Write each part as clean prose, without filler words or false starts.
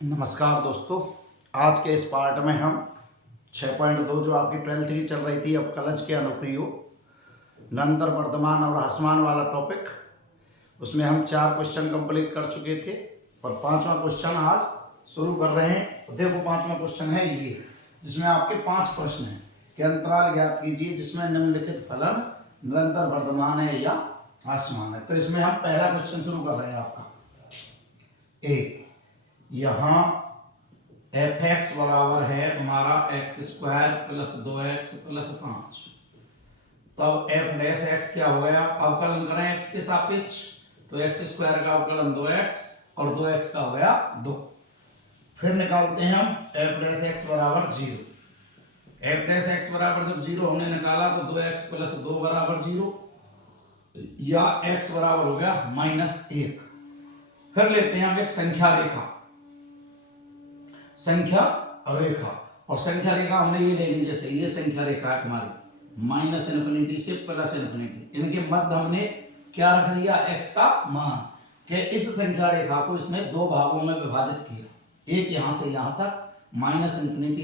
नमस्कार दोस्तों। आज के इस पार्ट में हम 6.2 जो आपकी 12th की चल रही थी अब कलज के अनुप्रयोग निरंतर वर्तमान और ह्रासमान वाला टॉपिक, उसमें हम 4 क्वेश्चन कंप्लीट कर चुके थे और 5वां क्वेश्चन आज शुरू कर रहे हैं। देखो 5वां क्वेश्चन है ये, जिसमें आपके 5 प्रश्न हैं कि अंतराल ज्ञात कीजिए जिसमें निम्नलिखित फलन निरंतर वर्तमान है या ह्रासमान है। तो इसमें हम पहला क्वेश्चन शुरू कर रहे हैं आपका ए। यहाँ एफ एक्स बराबर है तुम्हारा x square plus 2x plus 5। तब एफ डैश एक्स क्या हो गया, अवकलन करें एक्स के सापेक्ष, तो एक्स स्क्वायर का अवकलन 2x और 2x का हो गया 2। फिर निकालते हैं हम एफ डैश एक्स बराबर 0। एफ डैश एक्स बराबर जब 0 हमने निकाला तो 2x प्लस 2 बराबर 0 या x बराबर हो गया -1। फिर लेते हैं हम एक संख्या रेखा, संख्या रेखा, और संख्या रेखा हमने ये ले ली, जैसे ये संख्या रेखा है तुम्हारी -∞ से +∞। इनके मध्य हमने क्या रख दिया, x का मान, कि इस संख्या रेखा को इसने 2 भागों में विभाजित किया। एक यहां से यहां तक -∞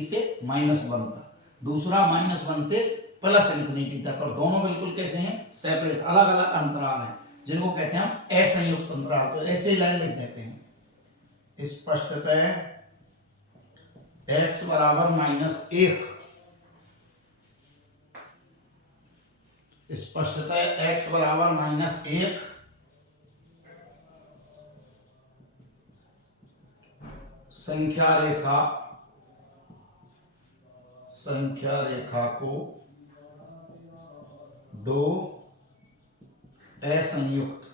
से -1 तक, दूसरा -1 से +∞ तक, और दोनों बिल्कुल कैसे हैं, सेपरेट, अलग अलग अंतराल हैं, जिनको कहते हैं हम असंयुक्त अंतराल। तो ऐसे लाइन लिख देते हैं, स्पष्टतः x बराबर -1, स्पष्टतः x बराबर -1 संख्या रेखा को 2 असंयुक्त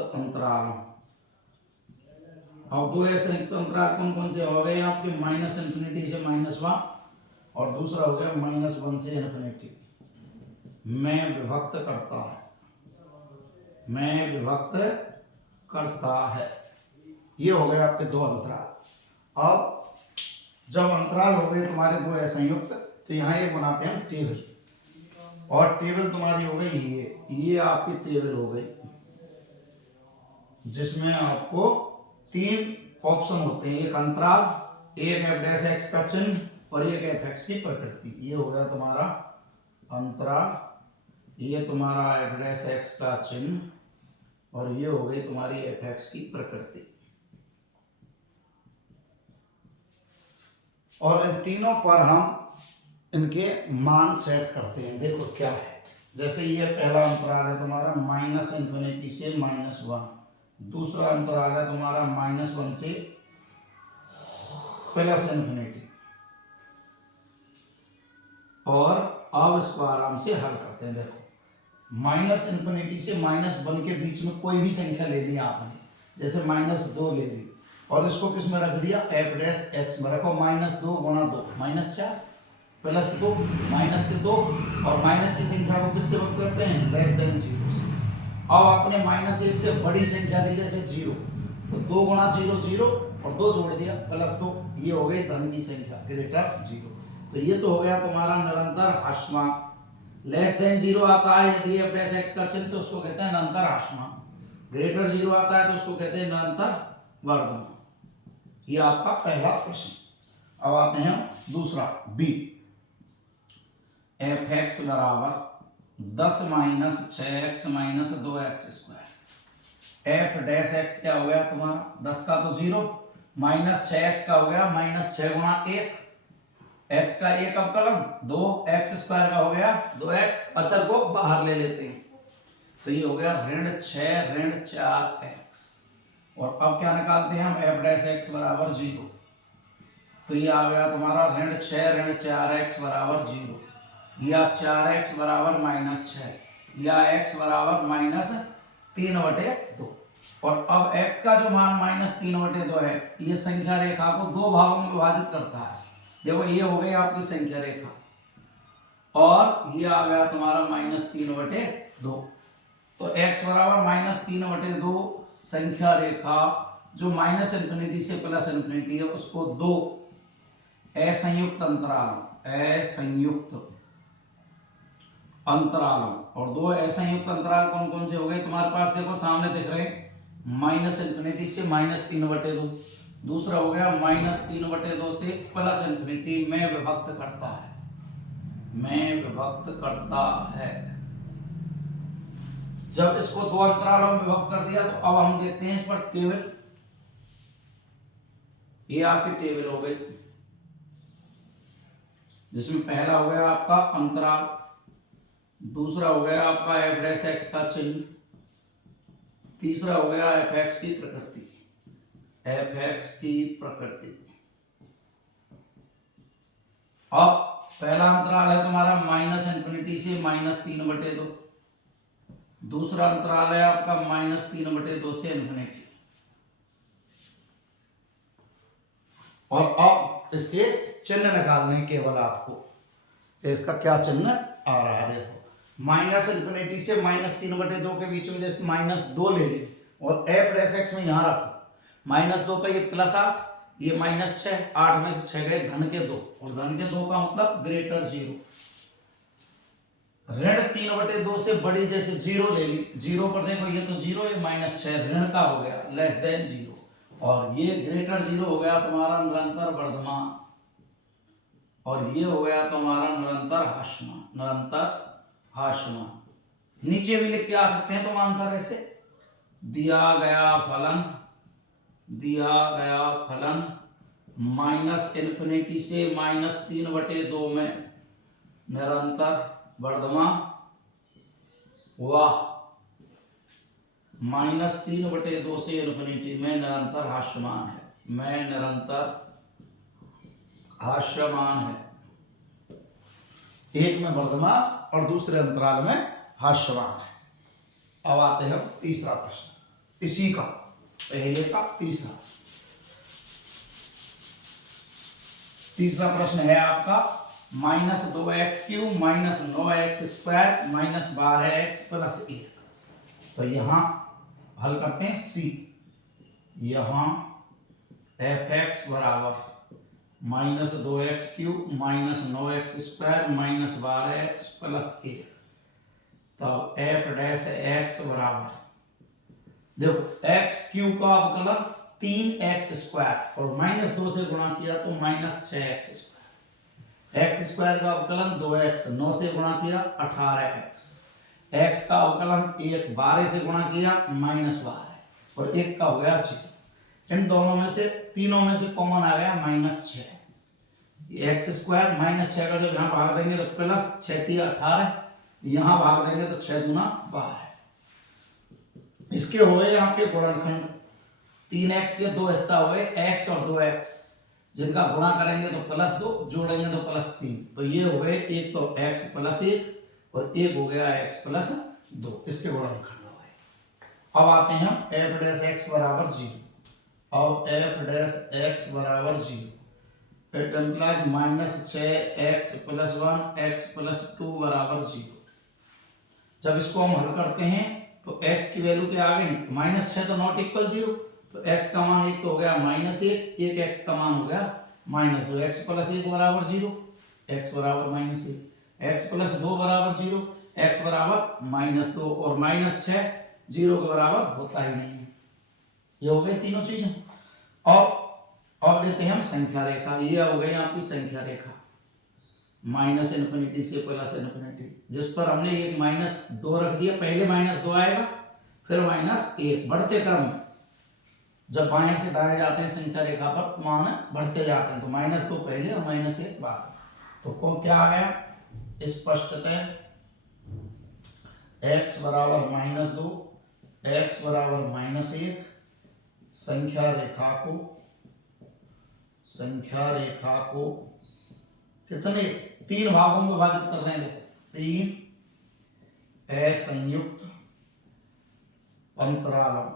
अंतरालों, अब 2 असंयुक्त अंतराल कौन कौन से हो गए आपके, -∞ से -1 और दूसरा हो गया -1 से ∞ में विभक्त करता है। ये हो गए आपके 2 अंतराल। अब जब अंतराल हो गए तुम्हारे 2 असंयुक्त, तो यहाँ ये बनाते हैं हम टेबल, और टेबल तुम्हारी हो गई ये आपकी टेबल हो गई, जिसमें आपको 3 ऑप्शन होते हैं, एक अंतराल, एक एफ डैश एक्स का चिन्ह और एक एफ एक्स की प्रकृति। ये हो गया तुम्हारा अंतराल, ये तुम्हारा एफ डैश एक्स का चिन्ह और ये हो गई तुम्हारी एफ एक्स की प्रकृति। और इन तीनों पर हम इनके मान सेट करते हैं। देखो क्या है, जैसे ये पहला अंतराल है तुम्हारा -∞ से -1, दूसरा अंतराल है तुम्हारा -1 से +∞, और अब इसको आराम से हल करते हैं। देखो -∞ से -1 के बीच में कोई भी संख्या ले ली आपने, जैसे -2 ले ली, और इसको किस में रख दिया, एफ डैश एक्स में रखो, -2 गुणा 2 -4 +2 -2, और माइनस की संख्या को किससे वक्त करते हैं, <0 से। अब आपने -1 से बड़ी संख्या ली, जैसे 0, तो 2 गुणा 0 0 और 2 जोड़ दिया +2, ये हो गई धन की संख्या >0। तो ये तो हो गया तुम्हारा निरंतर ह्रासमान। <0 आता है यदि एफ डैश एक्स का चिन्ह, तो उसको कहते हैं निरंतर ह्रासमान। >0 आता है तो उसको कहते हैं निरंतर वर्धमान। ये आपका पहला प्रश्न। अब आते हैं दूसरा बी। एफ एक्स बराबर 10 - 6x - 2x²। F dash x क्या हो गया तुम्हारा, 10 का तो 0, -6x का हो गया -6 गुणा 1, x का 1 अवकलन 2x² का हो गया 2x, अचर को बाहर ले लेते हैं, तो ये हो गया -6 4x। और अब क्या निकालते हैं हम, एफ डैश एक्स बराबर 0, तो ये आ गया तुम्हारा -6 4x बराबर 0, या 4x बराबर -6, या x बराबर -3/2। और अब x का जो मान -3/2 है, ये संख्या रेखा को 2 भागों में विभाजित करता है। देखो ये हो गई आपकी संख्या रेखा, और ये आ गया तुम्हारा -3/2। तो x बराबर -3/2 संख्या रेखा जो -∞ से +∞ है, उसको 2 असंयुक्त अंतरालों और 2 असंयुक्त अंतराल कौन कौन से हो गए तुम्हारे पास, देखो सामने दिख रहे हैं, माइनस इन्फिनिटी से -3/2। दूसरा हो गया -3/2 से प्लस इन्फिनिटी में विभक्त करता है, में विभक्त करता है। जब इसको दो अंतरालों में विभक्त कर दिया तो अब हम देखते हैं इस पर टेबल। ये आपकी टेबल हो गई, जिसमें पहला हो गया आपका अंतराल, दूसरा हो गया आपका f' का चिन्ह, तीसरा हो गया f(x) की प्रकृति, f(x) की प्रकृति। अब पहला अंतराल है तुम्हारा -इन्फिनिटी से -3/2, दूसरा अंतराल है आपका -3/2 से इन्फिनिटी। और अब इसके चिन्ह निकालने केवल आपको इसका क्या चिन्ह आ रहा है, देखो -इन्फिनिटी से -3/2 के बीच में जैसे -2 ले ली और f' में यहां रखो, -2 का ये +8, ये -6, 8 में से 6 गए धन के 2, और धन के 2 का मतलब ग्रेटर 0। ऋण 3/2 से बड़ी जैसे 0 ले ली, 0 पर देखो ये तो 0, ये -6 ऋण का हो गया <0, और ये ग्रेटर 0 हो गया तुम्हारा निरंतर वर्धमान, और ये हो गया तुम्हारा निरंतर ह्रासमान, निरंतर ह्रासमान। नीचे भी लिख के आ सकते हैं तुम आंसर ऐसे, दिया गया फलन -इन्फिनिटी से -3/2 में निरंतर वर्धमान व -3/2 से इन्फिनिटी में निरंतर ह्रासमान है, में निरंतर ह्रासमान है। एक में वर्धमान और दूसरे अंतराल में ह्रासमान है। अब आते हैं तीसरा प्रश्न, इसी का पहले का तीसरा प्रश्न है आपका -2x³ -9x² -12x + 1। तो यहां हल करते हैं C, यहां f(x) बराबर -2x³ -9x² -12x + 1। तब f' बराबर, देखो x³ का अवकलन 3x² और -2 से गुणा किया तो -6x², x² का अवकलन 2x, 9 से गुणा किया 18x, x का अवकलन 1, 12 से गुणा किया -12, और 1 का हो गया 6। इन दोनों में से तीनों में से कॉमन आ गया -6, x² -6 का जब यहाँ भाग देंगे तो +6 × 18, यहाँ भाग देंगे तो 6 × 12। इसके हो गए यहाँ पे गुणनखंड, 3x के 2 हिस्सा हो गए, x और 2x, जिनका गुणा करेंगे तो +2, जोड़ेंगे तो +3, तो ये हो गए, एक तो x + 1 और एक हो गया x + 2, इसके गुणनखंड हो गए। अब आते हैं हम f' बराबर 0। अब f' बराबर 0, इट इम्प्लाइज -6x + 1 x + 2 बराबर 0। जब इसको हम हल करते हैं तो x की वैल्यू क्या आ गई, -6 तो नॉट इक्वल 0, तो x का मान 1 तो हो गया -1, एक x का मान हो गया -2, x + 1 बराबर 0, x बराबर -1, x + 2 बराबर 0, x बराबर -2, और -6 0 के बराबर होता ही नहीं है। ये हो गई तीनों चीजें। अब लेते हैं हम संख्या रेखा, ये हो गई आपकी संख्या रेखा -इन्फिनिटी से +इन्फिनिटी, जिस पर हमने एक -2 रख दिया, पहले -2 आएगा फिर -1, बढ़ते क्रम में जब बाएं से दाएं जाते हैं संख्या रेखा पर मान बढ़ते जाते हैं, तो -2 पहले और -1 बाद। तो कौन क्या आ गया, स्पष्टतः x बराबर -2, x बराबर -1, संख्या रेखा को कितने 3 भागों में विभाजित कर रहे हैं, देखो 3 असंयुक्त अंतरालों,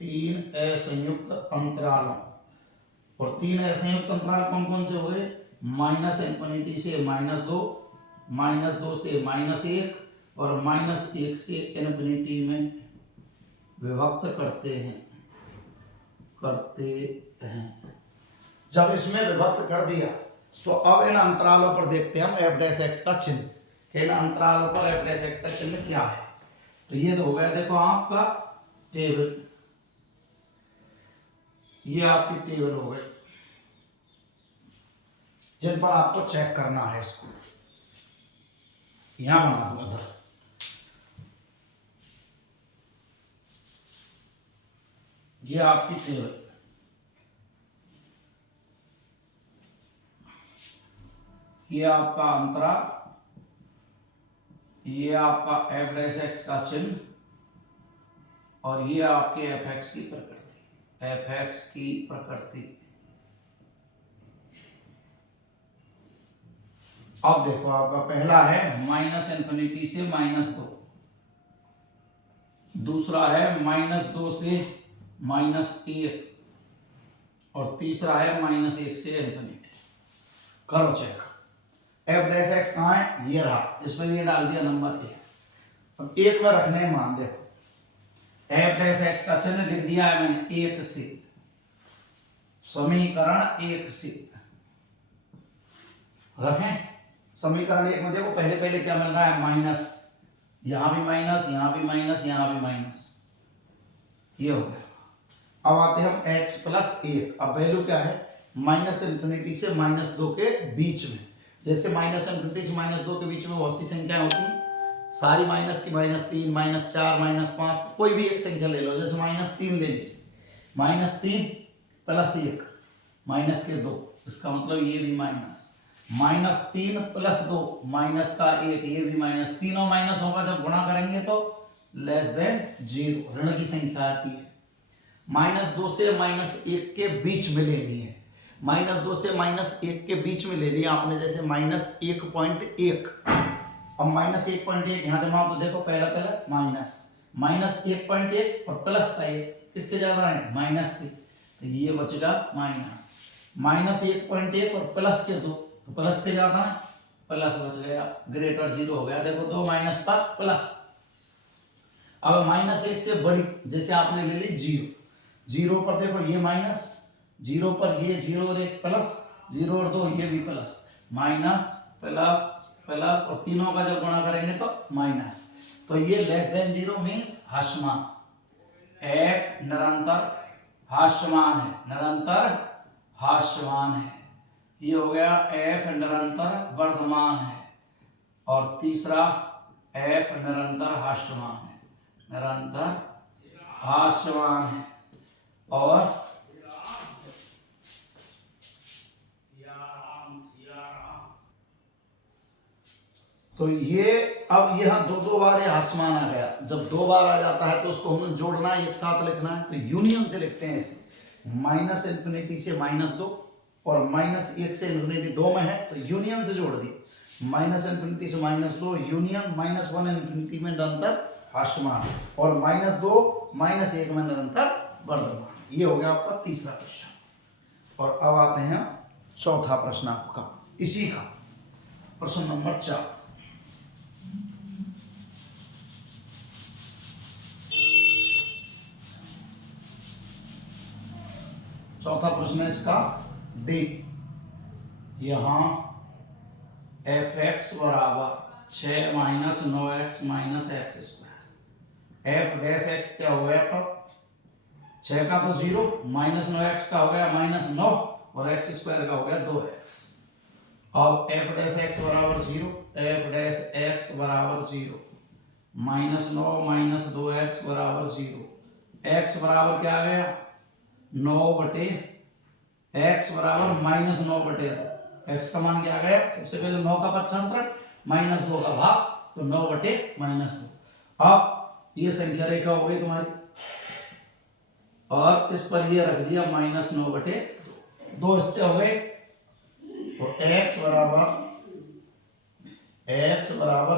3 असंयुक्त अंतरालों, और 3 असंयुक्त अंतराल कौन कौन से हो गए, -इन्फिनिटी से -2, -2 से -1 और -1 से इन्फिनिटी में विभक्त करते हैं। जब इसमें विभक्त कर दिया तो अब इन अंतरालों पर देखते हैं हम f' का चिन्ह, कि इन अंतरालों पर f' का चिन्ह क्या है। तो ये तो हो गया देखो आपका टेबल, ये आपकी टेबल हो गई जिन पर आपको चेक करना है। इसको यहां बना दूंगा इधर। ये आपकी टेबल, ये आपका अंतराल, ये आपका एफ डैश एक्स का चिन्ह, और ये आपके एफ एक्स की प्रकृति, एफ एक्स की प्रकृति। अब देखो आपका पहला है माइनस इन्फिनिटी से -2, दूसरा है -2 से -1, और तीसरा है -1 से इन्फिनिटी। करो चेक। एफ डैश एक्स कहाँ है? ये रहा, इसमें ये डाल दिया नंबर 1। अब 1 में रखने हैं मान। देखो एफ डैश एक्स का चिन्ह लिख दिया है मैंने 1 से, समीकरण 1 से रखें। समीकरण 1 में देखो पहले पहले क्या मिल रहा है? माइनस, यहां भी माइनस, यहां भी माइनस, यहां भी माइनस, ये हो गया। अब आते हैं हम x प्लस 1। अब वैल्यू क्या है? माइनस इन्फिनिटी से -2 के बीच में। जैसे माइनस इन्फिनिटी से -2 के बीच में बहुत सी संख्या होती है, सारी माइनस की, -3, -4, -5, कोई भी एक संख्या ले लो। जैसे -3 ले लीजिए, -3 प्लस 1 माइनस के 2, इसका मतलब ये भी माइनस। -3 प्लस 2 माइनस का 1, ये भी माइनस। तीनों माइनस होगा, जब गुणा करेंगे तो लेस देन 0, ऋण की संख्या आती है। -2 से -1 के बीच में लेनी है। -2 से -1 के बीच में ले लिया आपने, जैसे -1.1। अब -1.1 यहाँ जमा, तो देखो पहला -1.1 और प्लस का 1 किसके जाना है? माइनस के, तो ये बचेगा -1.1 और प्लस के 2, तो प्लस के जाना है, प्लस बच गया, ग्रेटर 0 हो गया। देखो 2 माइनस पर प्लस। अब -1 से बड़ी, जैसे आपने ले ली 0, 0 पर देखो ये माइनस, 0 पर ये 0 और 1 प्लस, 0 और 2 ये भी प्लस, माइनस प्लस प्लस, और तीनों का जब गुणा करेंगे तो माइनस। तो ये लेस देन 0 मीन्स हास्यमान। एक निरंतर हास्यमान है, निरंतर हास्यमान है। ये हो गया एफ निरंतर वर्धमान है, और तीसरा एफ निरंतर हास्यमान है, निरंतर हास्यमान है। और तो ये अब यहां दो बार ये हास्यमान आ गया। जब 2 बार आ जाता है तो उसको हमें जोड़ना है, एक साथ लिखना है, तो यूनियन से लिखते हैं इसे। माइनस इन्फिनिटी से -2 और -1 से इन्फिनिटी 2 में है, तो यूनियन से जोड़ दिए। माइनस इन्फिनिटी से -2 यूनियन, -1 इन्फिनिटी में निरंतर हास्यमान, और -2 -1 में निरंतर वर्धमान। ये हो गया आपका तीसरा प्रश्न। और अब आते हैं चौथा प्रश्न आपका इसी का, प्रश्न नंबर 4। चौथा प्रश्न है इसका डी। यहां एफ एक्स बराबर 6 minus 9x minus x square. F dash x क्या हो गया? तब 6 का तो 0, -9x का हो गया -9, और एक्स स्क्वायर का हो गया 2x। अब एफ डैश एक्स बराबर 0, एफ डैश एक्स बराबर 0, -9 माइनस 2x बराबर 0। x बराबर क्या आ गया? 9/, x बराबर -9/2। x का मान क्या आ गया? सबसे पहले 9 का पक्षांतर, -2 का भाग, तो 9/-2। अब ये संख्या रेखा हो गई तुम्हारी, और इस पर ये रख दिया -9/2। 2 इससे हो गए, तो x बराबर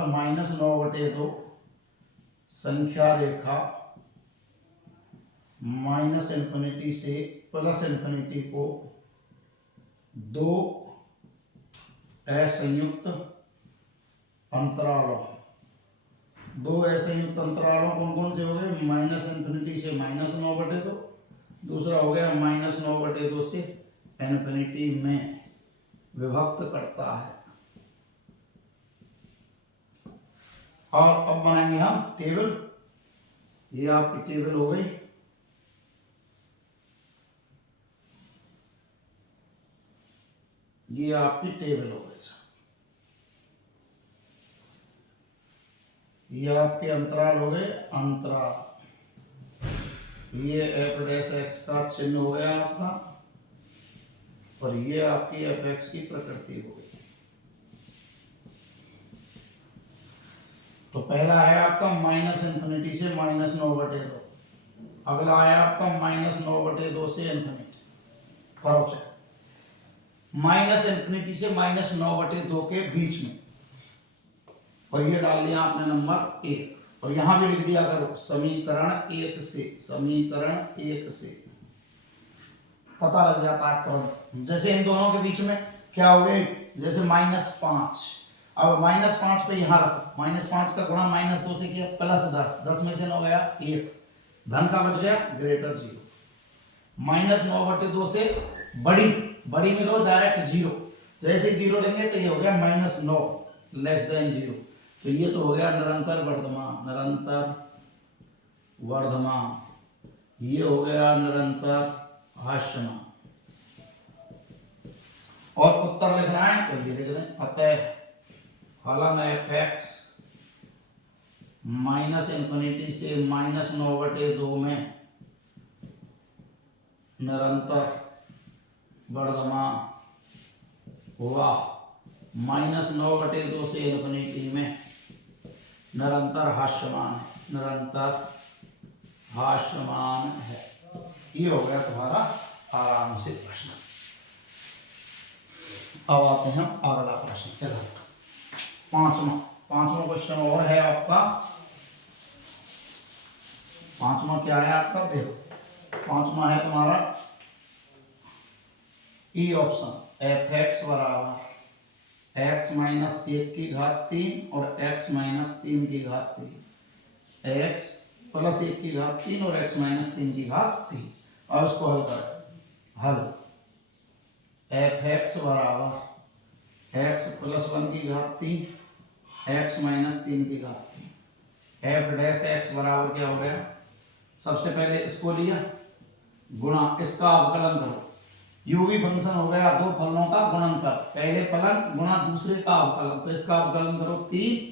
-9/2, संख्या रेखा माइनस इन्फिनिटी से प्लस इन्फिनिटी को 2 असंयुक्त अंतरालों, 2 असंयुक्त अंतरालों कौन कौन से हो गए? -इन्फिनिटी से -9/2, दूसरा हो गया -9/2 से इन्फिनिटी में विभक्त करता है। और अब बनाएंगे हम टेबल। ये आपकी टेबल हो गई। ये आपकी टेबल हो गई सर, ये आपके अंतराल हो गए अंतराल। ये एफ डैश एक्स का चिन्ह हो गया आपका, और ये आपकी एफ एक्स की प्रकृति हो गई। तो पहला है आपका माइनस इन्फिनिटी से माइनस 9/2, अगला है आपका माइनस 9/2 से इन्फिनिटी। करो चेक, माइनस इन्फिनिटी से माइनस 9/2 के बीच में, और ये डाल लिया आपने नंबर 1, और यहां भी लिख दिया करो समीकरण 1 से, समीकरण 1 से पता लग जाता है तुरंत। जैसे इन दोनों के बीच में क्या हो गए, जैसे -5, अब -5 पे यहां रखो, -5 का गुणा -2 से किया +10, 10 में से 9 गया 1, धन का बच गया ग्रेटर 0, -9/2 से बड़ी में लो डायरेक्ट 0, जैसे 0 लेंगे तो ये हो गया -9 लेस देन 0, तो ये तो हो गया निरंतर वर्धमान, निरंतर वर्धमान, ये हो गया निरंतर हास्यमान। और उत्तर लिखना है तो ये लिख दें, अतः फलन एफ एक्स माइनस इन्फिनिटी से -9/2 में निरंतर वर्धमान हुआ, -9/2 से इन्फिनिटी में निरंतर हास्यमान है, निरंतर हास्यमान है। ये हो गया तुम्हारा आराम से प्रश्न। अब आते हैं अगला प्रश्न, इधर पांचवा क्वेश्चन और है आपका। पांचवा क्या है आपका, देखो पांचवा है तुम्हारा ई ऑप्शन, एफ एक्स बराबर x - 1 की घात 3 और x - 3 की घात 3, x + 1 की घात 3 और x - 3 की घात 3। और उसको हल करें, हल एफ एक्स बराबर x + 1 की घात 3 x - 3 की घात 3, एफ डैश एक्स बराबर क्या हो गया, सबसे पहले इसको लिया गुणा, इसका अवकलन करो, यू भी फंक्शन हो गया दो फलनों का गुणनफल, पहले फलन गुणा दूसरे का अवकलन, तो इसका अवकलन करो 3x²,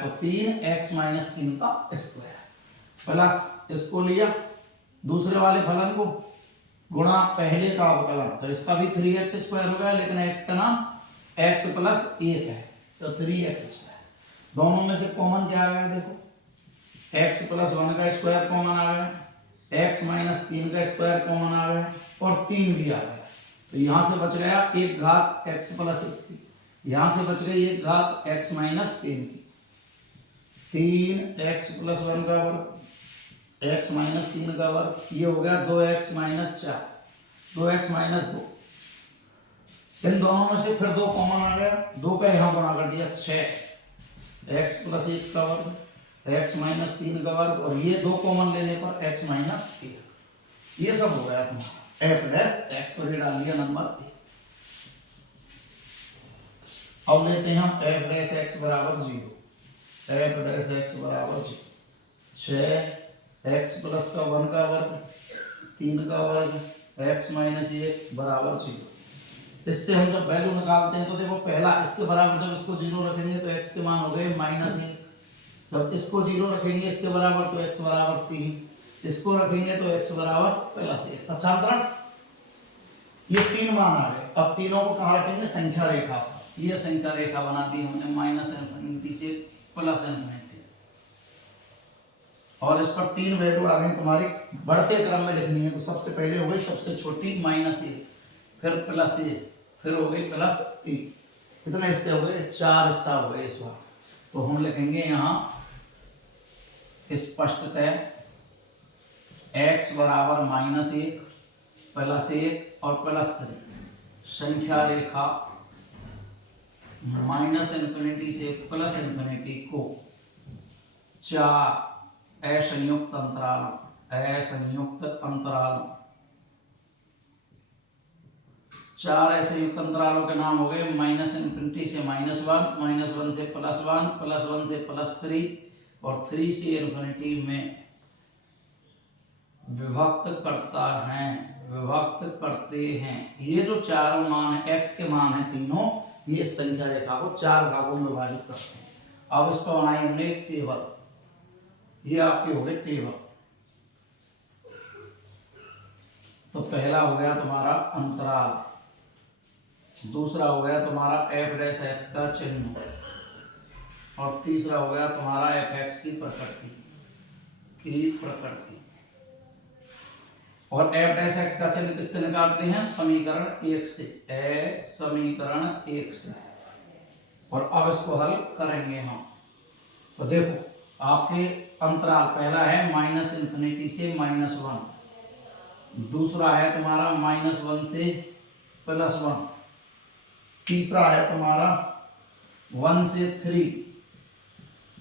तो 3x - 3 का स्क्वायर, प्लस इसको लिया दूसरे वाले फलन को गुणा पहले का अवकलन, तो इसका भी 3x² हो गया, लेकिन x का नाम x + 1 है, तो 3x²। दोनों में से कॉमन क्या आ गया, देखो x + 1 का स्क्वायर कॉमन आ गया, x - 3 का स्क्वायर कॉमन आ गया, और 3 भी आ गया, तो यहां से बच गया 1 घात x + 1 की, यहां से बच गई 1 घात x - 3 की, 3x + 1 का वर्ग, x - 3 का वर्ग, ये हो गया 2x - 4, 2x - 2, इन दोनों में से फिर 2 कॉमन आ गया, 2 का यहां गुणा कर दिया 6x + 1 का वर्ग, x - 3 का वर्ग, और ये 2 कॉमन लेने पर x - 1, ये सब हो गया तुम्हारा एफ डैश एक्स, और ये डाल दिया नंबर 1। अब लेते हैं हम एफ डैश एक्स बराबर 0, एफ डैश एक्स बराबर 0, 6x + 1 का वर्ग 3 का वर्ग x - 1 बराबर 0। इससे हम जब वैल्यू निकालते हैं तो देखो पहला इसके बराबर, जब इसको 0 रखेंगे तो x के मान हो गए -1, जब इसको 0 रखेंगे इसके बराबर तो x बराबर 3, इसको रखेंगे तो x बराबर +1। अच्छा अंतरण, ये 3 मान आ गए, अब तीनों को कहाँ रखेंगे, संख्या रेखा पर, ये संख्या रेखा बना दी हमने -∞ से +∞, और इस पर 3 वैल्यू आ गई तुम्हारी, बढ़ते क्रम में लिखनी है, तो सबसे पहले हो गई सबसे छोटी -1, फिर +1, फिर हो गई +3, कितने हिस्से हो गए, 4 हिस्सा हो गए इस बार। तो हम लिखेंगे यहाँ स्पष्टतः x बराबर -1 +1 और +3, संख्या रेखा -∞ से +∞ को 4 असंयुक्त अंतरालों 4 असंयुक्त अंतरालों के नाम हो गए -∞ से -1, -1 से +1, +1 से +3 और 3 से ∞ में विभक्त करता है, विभक्त करते हैं। ये जो चारों मान है, x के मान है तीनों, ये संख्या रेखा को 4 भागों में विभाजित करते हैं। अब इसको बनाई हमने एक टेबल, ये आपके हो गए टेबल। तो पहला हो गया तुम्हारा अंतराल, दूसरा हो गया तुम्हारा f डैश x का चिन्ह, और तीसरा हो गया तुम्हारा f(x) की प्रकृति और f डैश x का चिन्ह किससे निकालते हैं? समीकरण 1 से, समीकरण 1 से। और अब इसको हल करेंगे हम। तो देखो आपके अंतराल पहला है -∞ से -1, दूसरा है तुम्हारा -1 से +1, तीसरा है तुम्हारा 1 से 3,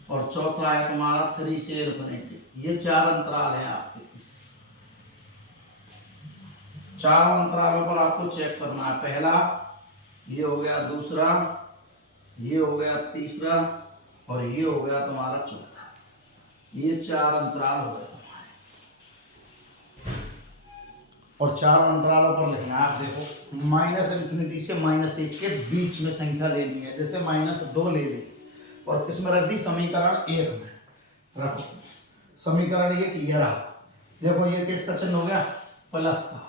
और चौथा है तुम्हारा 3 से ∞। ये 4 अंतराल हैं आपके। चारों अंतरालों पर आपको चेक करना है। पहला ये हो गया, दूसरा ये हो गया, तीसरा और ये हो गया तुम्हारा चौथा। ये 4 अंतराल हो गए तुम्हारे, और चारों अंतरालों पर लिखना है। आप देखो -∞ से -1 के बीच में संख्या लेनी है। जैसे -2 ले ली और किसमें रख दी? समीकरण 1 में रखो। समीकरण 1 ये रहा। देखो ये किसका चिन्ह हो गया? प्लस का।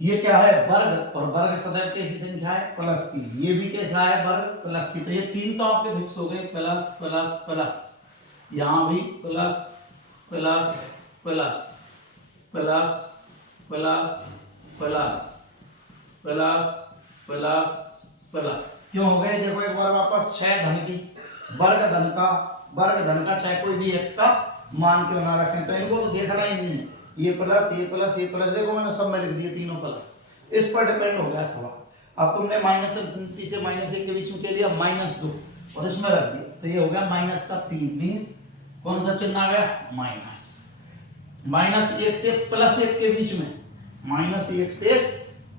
ये क्या है? वर्ग, और वर्ग सदैव कैसी संख्या है? प्लस की। ये भी कैसा है? वर्ग प्लस की। तो ये 3 तो आपके फिक्स हो गए, प्लस प्लस प्लस, यहाँ भी plus plus plus plus plus plus plus plus plus. क्यों हो गए? देखो एक बार वापस 6 धन की, वर्ग धन का, चाहे कोई भी x का मान क्यों ना रखें, तो इनको तो देखना ही नहीं है। ये प्लस, ये प्लस, ये प्लस, देखो मैंने सब में लिख दिए तीनों प्लस। इस पर डिपेंड हो गया सवाल। अब तुमने -∞ से -1 के बीच में क्या लिया? -2, और इसमें रख दिया, तो ये हो गया -3। मीन्स कौन सा चिन्ह आ गया? माइनस। -1 से +1 के बीच में, -1 से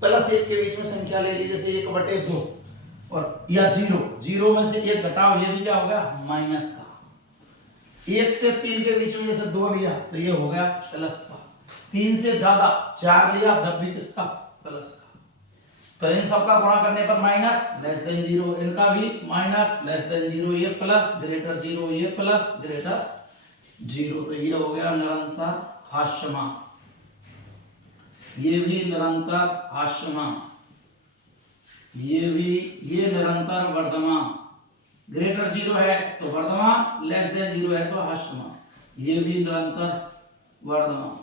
+1 के बीच में संख्या ले ली, जैसे 1/2 और या 0 में से 1 घटाओ, ये भी क्या हो गया? माइनस का। 1 से 3 के बीच में जैसे 2 लिया, तो ये हो गया प्लस का। 3 से ज्यादा 4 लिया, तब भी किसका? प्लस का। तो इन सबका गुणा करने पर -0, इनका भी -0, ये प्लस >0, ये प्लस >0। तो ये हो गया निरंतर हास्यमान, ये भी निरंतर हास्यमान, ये भी, ये निरंतर वर्धमान। >0 है तो वर्धमान, <0 है तो हास्यमान। ये भी निरंतर वर्धमान।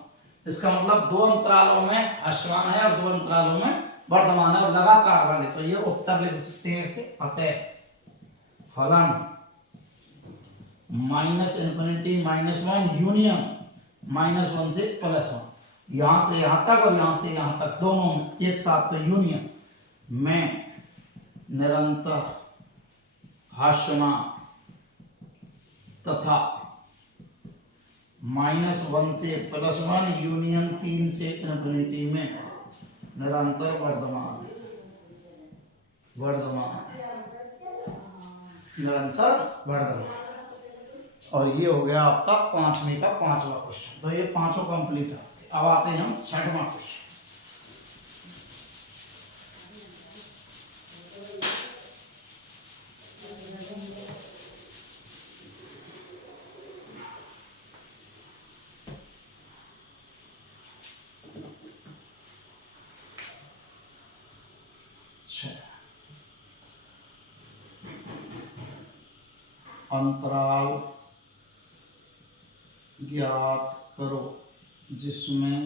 इसका मतलब 2 अंतरालों में हास्यमान है और 2 अंतरालों में वर्धमान है, और लगातार वाले। तो ये उत्तर लिख सकते हैं इसे। अतः फलन -∞ यूनियन -1 से +1, यहां से यहां तक और यहां से यहां तक, दोनों में एक साथ, तो यूनियन में निरंतर हास्यमान तथा -1 से +1 यूनियन 3 से ∞ में निरंतर वर्धमान, निरंतर वर्धमान। और ये हो गया आपका 5वीं का 5वां क्वेश्चन। तो ये पांचों कंप्लीट है। अब आते हैं हम 6वां क्वेश्चन। अंतराल ज्ञात करो जिसमें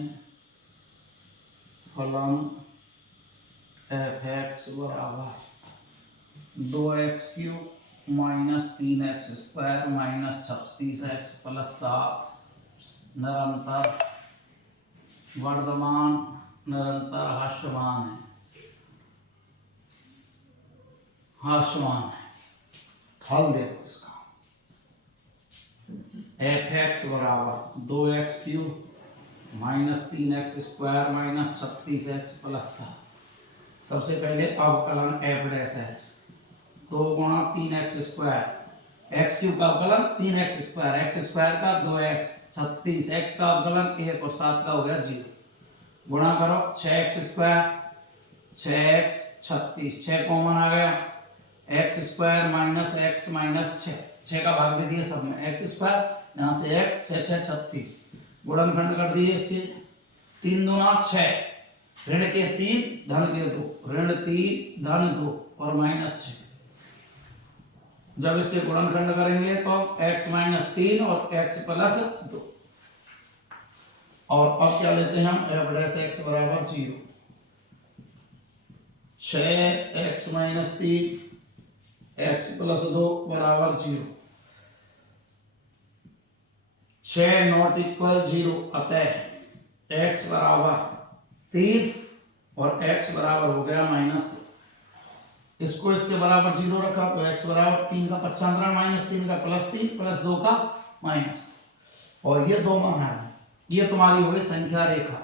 फलन f(x) बराबर 2x³ -3x² -36x + 7 निरंतर वर्धमान, निरंतर हास्यमान है। हल देखो इसका। f(x) बराबर 2x³ -3x² -36x + 7। सबसे पहले अवकलन f'(x) 2 × 3x², x³ का अवकलन 3x², x² का 2x, 36 x का अवकलन 1 और 7 का हो गया 0। गुणा करो 6x², 6x 36, 6 कॉमन आ गया, x² माइनस x माइनस 6 का भाग दे दिया सब में, x², यहाँ से x, 6 6 36, गुणनखंड कर दिए इसके, 3 दूना 6, ऋण के 3 धन के 2, ऋण 3 धन 2 और माइनस 6। जब इसके गुणनखंड करेंगे तो x माइनस 3 और x प्लस 2, और अब क्या लेते हैं हम, f डैश x बराबर 0, 6x माइनस 3 x प्लस 2 बराबर 0, 6 नॉट इक्वल 0, अतः x बराबर 3 और x बराबर हो गया -2। इसको इसके बराबर 0 रखा तो x बराबर 3 का पक्षांतरण -3 का +3 प्लस 2 का माइनस, और ये दो मान है। ये तुम्हारी हो गई संख्या रेखा,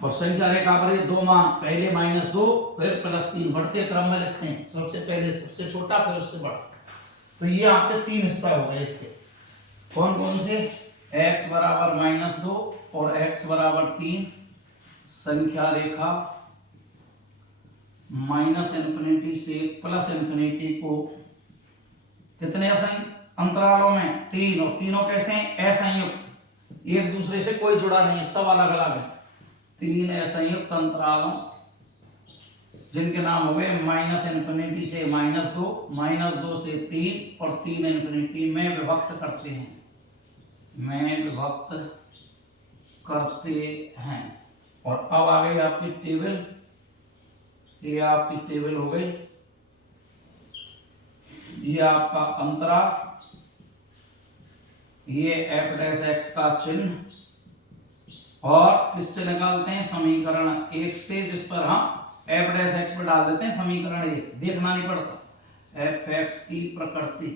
और संख्या रेखा पर ये दो मान, पहले -2 फिर +3, बढ़ते क्रम में लिखते हैं, सबसे पहले सबसे छोटा फिर उससे बड़ा। तो ये आपके 3 हिस्सा हो गए इसके, कौन कौन से, x बराबर -2 और x बराबर 3, संख्या रेखा -∞ से +∞ को कितने अंतरालों में, 3, और तीनों कैसे हैं, असंयुक्त, एक दूसरे से कोई जुड़ा नहीं है, सब अलग अलग है, 3 असंयुक्त अंतरालों जिनके नाम हो गए -∞ से -2, -2 से 3 और 3 ∞ में विभक्त करते हैं, में विभक्त करते हैं। और अब आ गई आपकी टेबल, ये आपकी टेबल हो गई, ये आपका अंतराल, ये f डैश x का चिन्ह, और किससे निकालते हैं, समीकरण 1 से, जिस पर हम f डैश x पर डाल देते हैं समीकरण 1, देखना नहीं पड़ता, f(x) की प्रकृति,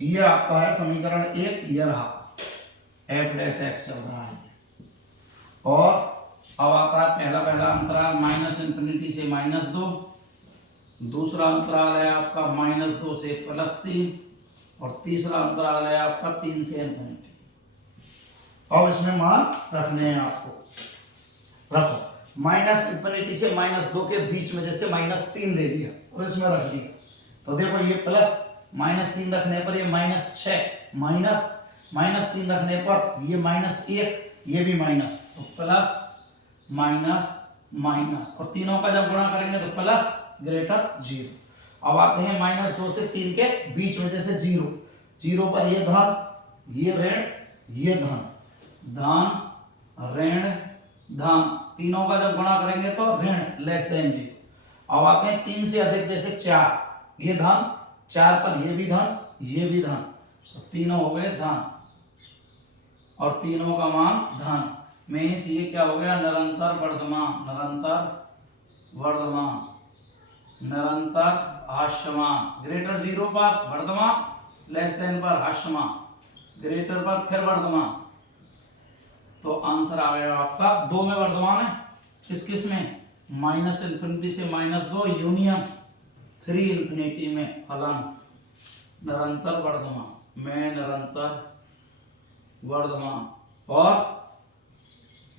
ये आपका है समीकरण 1, ये रहा f डैश x चल रहा है। और अब आता है पहला अंतराल -∞ से -2, दूसरा अंतराल है आपका -2 से +3, और तीसरा अंतराल है आपका 3 से ∞। अब इसमें मान रखने हैं आपको, रखो, -∞ से -2 के बीच में जैसे -3 ले दिया और इसमें रख दिया, तो देखो ये प्लस, -3 रखने पर ये -6, -3 रखने पर ये -1, ये भी माइनस, तो प्लस माइनस, और तीनों का जब गुणा करेंगे तो प्लस ग्रेटर 0। अब आते हैं -2 से 3 के बीच में जैसे 0 पर ये धन, ये ऋण, ये धन, ऋण धन, तीनों का जब गुणा करेंगे तो ऋण लेस देन 0। अब आते हैं 3 से अधिक जैसे 4, ये धन, 4 पर ये भी धन, ये भी धन, तो तीनों हो गए धन, और तीनों का मान धन, मीन्स ये क्या हो गया, निरंतर हास्यमान, ग्रेटर 0 पर वर्धमान, लेस देन पर हास्यमान, ग्रेटर पर फिर वर्धमान, तो आंसर आ गया आपका 2 में वर्धमान है, किस में, -∞ से -2 यूनियन 3 ∞ में फलन निरंतर वर्धमान, और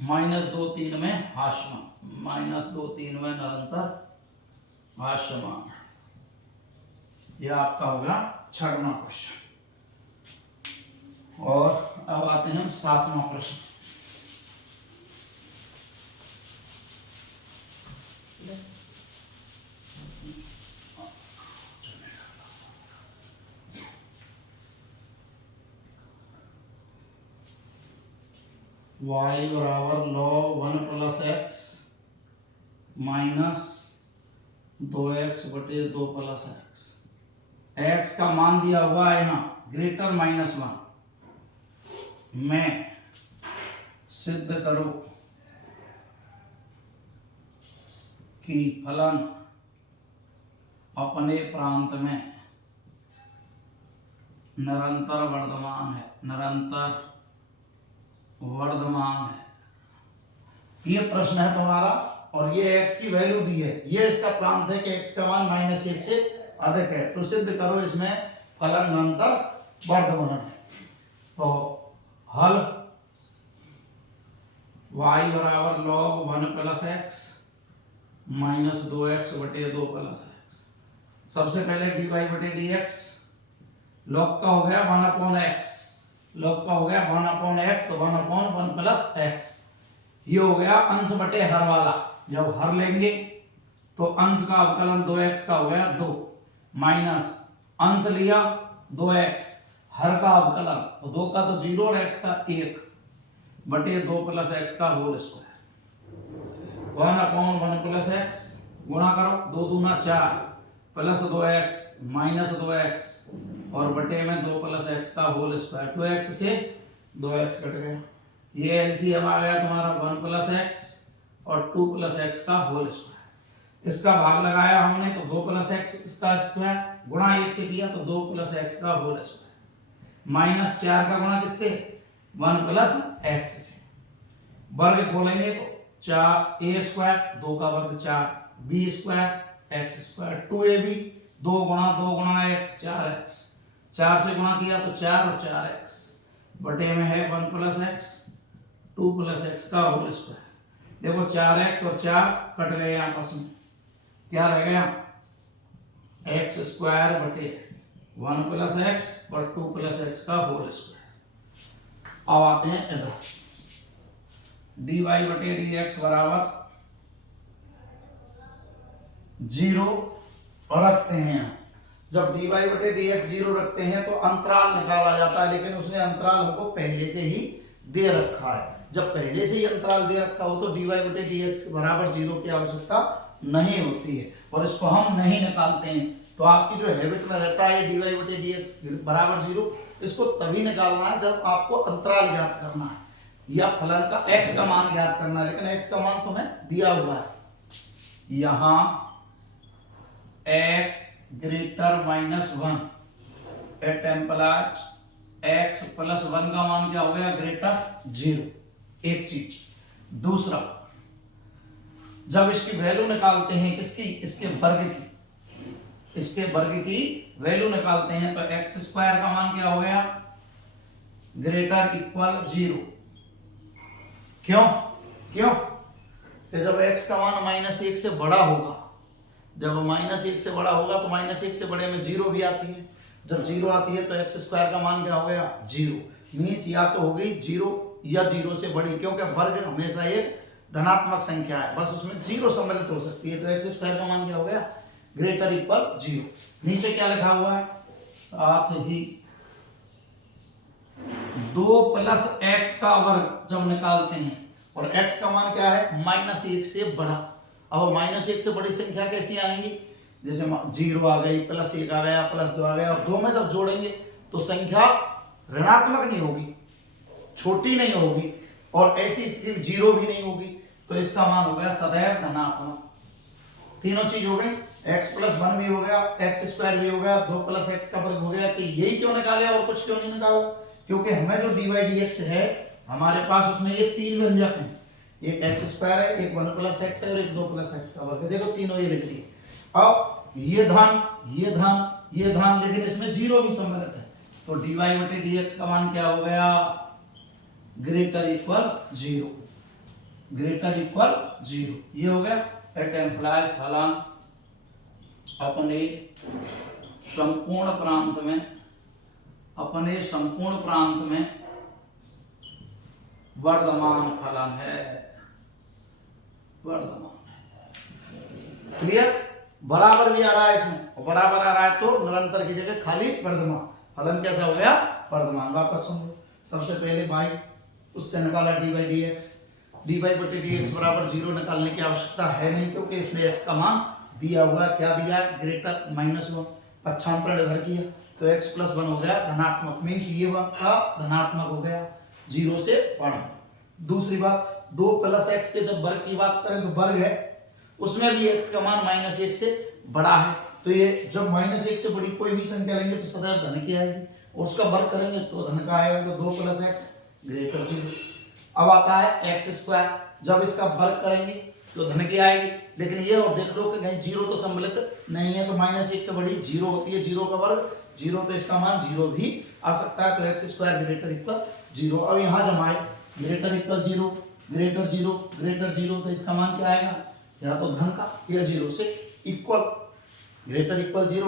-2 3 में हास्यमान, -2 3 में निरंतर हास्यमान। यह आपका होगा 6वां प्रश्न। और अब आते हैं हम 7वां प्रश्न। y बराबर log 1 + x माइनस 2x बटे 2 + x, x का मान दिया हुआ है यहाँ ग्रेटर -1 में सिद्ध करो कि फलन अपने प्रांत में निरंतर वर्धमान है। ये प्रश्न है तुम्हारा, और ये x की वैल्यू दी है, ये इसका प्रांत है कि x का मान -1 से अधिक है, तो सिद्ध करो इसमें फलन निरंतर वर्धमान है। तो हल y बराबर log 1 plus x minus 2x बटे 2 प्लस एक्स। सबसे पहले dy बटे dx log का हो गया 1 अपॉन x, log का हो गया 1 अपॉन x, तो 1 अपॉन 1 प्लस एक्स। ये हो गया अंश बटे हर वाला, जब हर लेंगे तो अंश का अवकलन 2x का हो गया 2 माइनस अंश लिया 2x, हर का अवकलन तो 2 का तो 0 और x का 1 बटे 2 प्लस एक्स का whole square. 1 upon 1 plus X गुणा करो 2 दूना 4 प्लस 2x माइनस 2x और बटे में 2 प्लस एक्स का होल स्क्वायर। 2x से 2x कट गया, ये एलसीएम आ गया तुम्हारा 1 प्लस एक्स और 2 प्लस एक्स का होल स्क्वायर। इसका भाग लगाया हमने तो 2 प्लस एक्स इसका स्क्वायर गुणा 1 से किया तो 2 प्लस एक्स का होल स्क्वायर माइनस 4 का गुणा किससे 1 प्लस एक्स से। वर्ग खोलेंगे तो 4 a स्क्वायर 2 का वर्ग 4 b square x square 2ab 2 गुणा x 4x, 4 से गुणा किया तो 4 और 4x बटे में है 1 प्लस एक्स 2 प्लस एक्स का होल स्क्वायर। देखो 4x और 4 कट गए आपस में, क्या रह गया एक्स स्क्वायर बटे 1 प्लस एक्स और 2 प्लस एक्स का होल स्क्वायर। अब आते हैं इधर dy बटे dx बराबर 0 और रखते हैं। जब dy बटे dx 0 रखते हैं तो अंतराल निकाला जाता है, लेकिन उसने अंतराल हमको पहले से ही दे रखा है। जब पहले से ही अंतराल दे रखा हो तो dy बटे dx बराबर 0 की आवश्यकता नहीं होती है और इसको हम नहीं निकालते हैं। तो आपकी जो हैबिट में रहता है dy बटे dx बराबर 0, इसको तभी निकालना है जब आपको अंतराल ज्ञात करना है या फलन का x का मान ज्ञात करना है, लेकिन x का मान तुम्हें दिया हुआ है। यहां x ग्रेटर माइनस 1 एट एम्पलाज x प्लस 1 का मान क्या हो गया ग्रेटर 0, एक चीज। दूसरा, जब इसकी वैल्यू निकालते हैं किसकी, इसके वर्ग की, इसके वर्ग की वैल्यू निकालते हैं तो एक्स स्क्वायर का मान क्या हो गया ग्रेटर इक्वल 0। क्यों कि जब x का मान -1 से बड़ा होगा, जब -1 से बड़ा होगा तो -1 से बड़े में 0 भी आती है। जब 0 आती है तो एक्स स्क्वायर का मान क्या हो गया 0, मीन्स या तो हो गई 0 या 0 से बड़ी, क्योंकि वर्ग हमेशा एक धनात्मक संख्या है, बस उसमें 0 सम्मिलित हो सकती है। तो एक्स स्क्वायर का मान क्या हो गया ग्रेटर इक्वल 0। नीचे क्या लिखा हुआ है, साथ ही 2 प्लस एक्स का वर्ग जब निकालते हैं और x का मान क्या है -1 से बड़ा। अब -1 से बड़ी संख्या कैसी आएंगी, जैसे 0 आ गई, +1 आ गया, +2 आ गया, और 2 में जब जोड़ेंगे तो संख्या ऋणात्मक नहीं होगी, छोटी नहीं होगी, और ऐसी स्थिति में 0 भी नहीं होगी, तो इसका मान हो गया सदैव धनात्मक। तीनों चीज हो गई, x + 1 भी हो गया, x स्क्वायर भी हो गया, 2 + x का वर्ग हो गया। कि यही क्यों निकाले और कुछ क्यों नहीं निकाला, क्योंकि हमें जो dy dx है हमारे पास उसमें ये 3 व्यंजक हैं, एक x स्क्वायर है, एक 1 + x है और एक 2 + x का वर्ग है। देखो तीनों ये लिख दिए। अब ये धन ये धन ये धन, लेकिन इसमें 0 भी सम्मिलित है, तो dy बटे dx का मान क्या हो गया ग्रेटर इक्वल 0, ग्रेटर इक्वल 0। ये हो गया एट एम्प्लॉय फलन अपने संपूर्ण प्रांत में, अपने संपूर्ण प्रांत में वर्धमान फलन है, वर्धमान है। क्लियर, बराबर भी आ रहा है इसमें, और बराबर आ रहा है तो निरंतर की जगह खाली वर्धमान, फलन कैसा हो गया वर्धमान। वापस सुन लो, सबसे पहले बाई उससे निकाला dy dx, dy बटे dx बराबर 0 निकालने की आवश्यकता है नहीं, क्योंकि उसने x का मान दिया हुआ, क्या दिया ग्रेटर -1, पक्षांतरण इधर किया तो x + 1 हो गया धनात्मक, मीन्स ये का धनात्मक हो गया 0 से बड़ा। दूसरी बात, 2 + x के जब वर्ग की बात करें तो वर्ग है, उसमें भी x का मान -1 से बड़ा है, तो ये जब -1 से बड़ी कोई भी संख्या लेंगे तो सदैव धन की आएगी, और उसका वर्ग करेंगे तो धन का आएगा, तो 2 + x ग्रेटर 0। अब आता है x स्क्वायर, जब इसका वर्ग करेंगे तो धन की आएगी, लेकिन ये और देख लो कि कहीं 0 तो सम्मिलित नहीं है, तो -1 से बड़ी 0 होती है, 0 का वर्ग 0, तो इसका मान 0 भी आ सकता है, तो x स्क्वायर ग्रेटर इक्वल 0। अब यहाँ जमाए ग्रेटर इक्वल 0, ग्रेटर जीरो तो इसका मान क्या आएगा, या तो धन का या जीरो से इक्वल। ग्रेटर इक्वल जीरो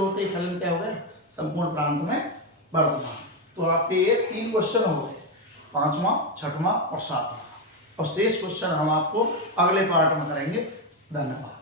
होते ही फलन क्या हो गया, संपूर्ण प्रांत में वर्तमान। तो आपके ये 3 क्वेश्चन हो गए, 5वां, 6वां और 7वां। और शेष क्वेश्चन हम आपको अगले पार्ट में करेंगे। धन्यवाद।